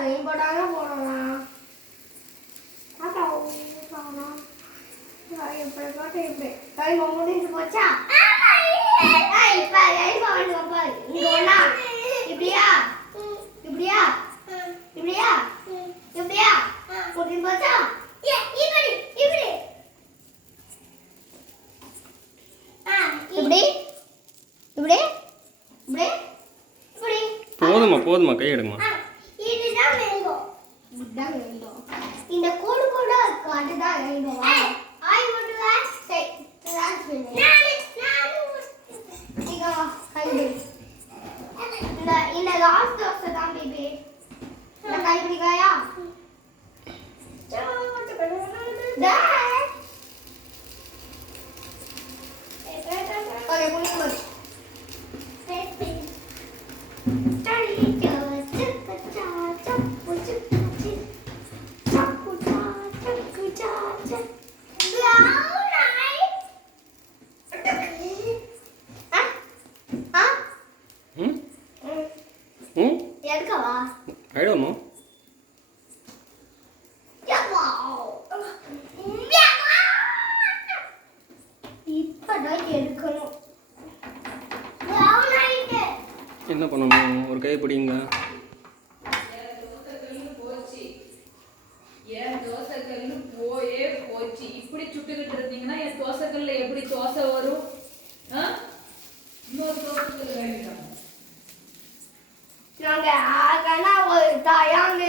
நீ போடாத போடலாம் தாத்தா போடலாம் இப்படி போட்டு இப்படி கை முடிஞ்சு போச்சா இப்ப இங்க ஒண்ணா இப்படியா இப்படியா இப்படியா இப்படியா முடிஞ்சு போச்சா இப்படி இப்படி இப்படி இப்படி இப்படி இப்படி போதுமா கை எடுங்கம்மா. இதுதான் மேங்கோ இதுதான் மேங்கோ இந்த கோடு கோடா இருக்கு அதுதான் மேங்கோ ஆய் மட்டும் சரி இங்க கைடு இந்த லாஸ்ட் தோசை தான் பேபி இந்த கை பிடிக்காயா ஓகே புடி ஐடோமா என்ன பண்ணணும்? ஒரு கை பிடிங்க. என் தோசைக்கல்லு போயே போச்சு. இப்படி சுட்டுக்கிட்டு இருந்தீங்கன்னா என் தோசைக்கல்ல எப்படி தோசை வரும்? இன்னொரு தோசைக்கல் வேண்டாம். நாங்க ஆகனா ஒரு தாயாங்க